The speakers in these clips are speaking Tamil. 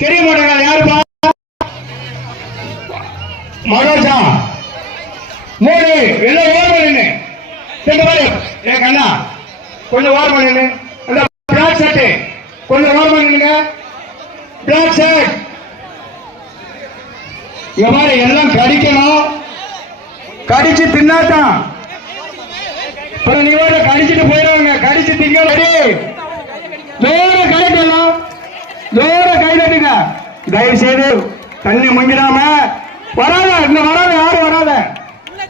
தெரிய மாட்டாங்க யாருப்பா? மனோஜா 3 எல்லாம் ஓரம் நின்று கண்ணா கொஞ்சம் ஓரம் நின்று அந்த பிளாக் ஷர்ட் கொஞ்சம் ஓரம் நின்னுங்க. பிளாக் ஷர்ட் இங்க மாதிரி எல்லாம் கடிக்கணும். கடிச்சு தின்னாதான் நீங்க கடிச்சிட்டு போயிடுவாங்க. கடிச்சு திங்க தூர கைதட்டலாம். தூர கைதட்டுங்க. தயவு செய்து தண்ணி முங்கிடாம வராத. இந்த வராத யாரும் வராத.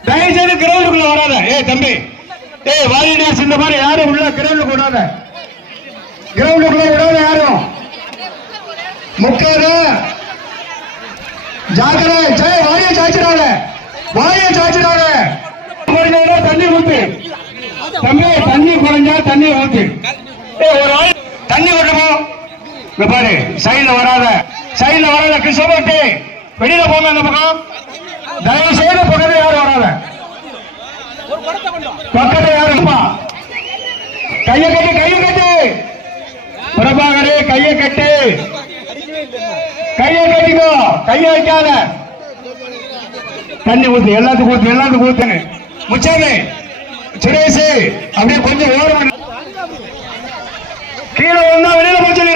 தயவு செய்து கிரவுண்டுக்குள்ள வராத. தம்பி வாலிடர்ஸ் இந்த மாதிரி யாரும் உள்ள கிரவுண்டுக்கு விடாத. கிரவுண்டுக்குள்ள விடாத யாரும் முக்காத. ஜாக்கிரதை. ஜெய வாயை சாய்ச்சிடாத. வாயை சாய்ச்சிடாத. தண்ணி ஊத்து தம்பி. தண்ணி குறைஞ்சா தண்ணி ஊத்து. ஒரு தண்ணி விட்டுமோ பாரு. சைட்ல வராத. சைட்ல வராத. கிருஷ்ணமூர்த்தி வெளியில போங்க. அந்த பக்கம் தயவு செய்து பக்கத்துல யாரும் வராத. பக்கத்துல யாருப்பா? கையை கட்டு. கையை கட்டு. பிரபாகரே கையை கட்டு. கையை கட்டிக்கோ. கையை வைக்காத. தண்ணி ஊத்து. எல்லாத்துக்கும் ஊத்து. எல்லாத்துக்கும் ஊத்துங்க. முச்சாமி சுரேஷ் அப்படியே கொஞ்சம் ஓரம் கீழே வந்தா வெளியில போச்சு.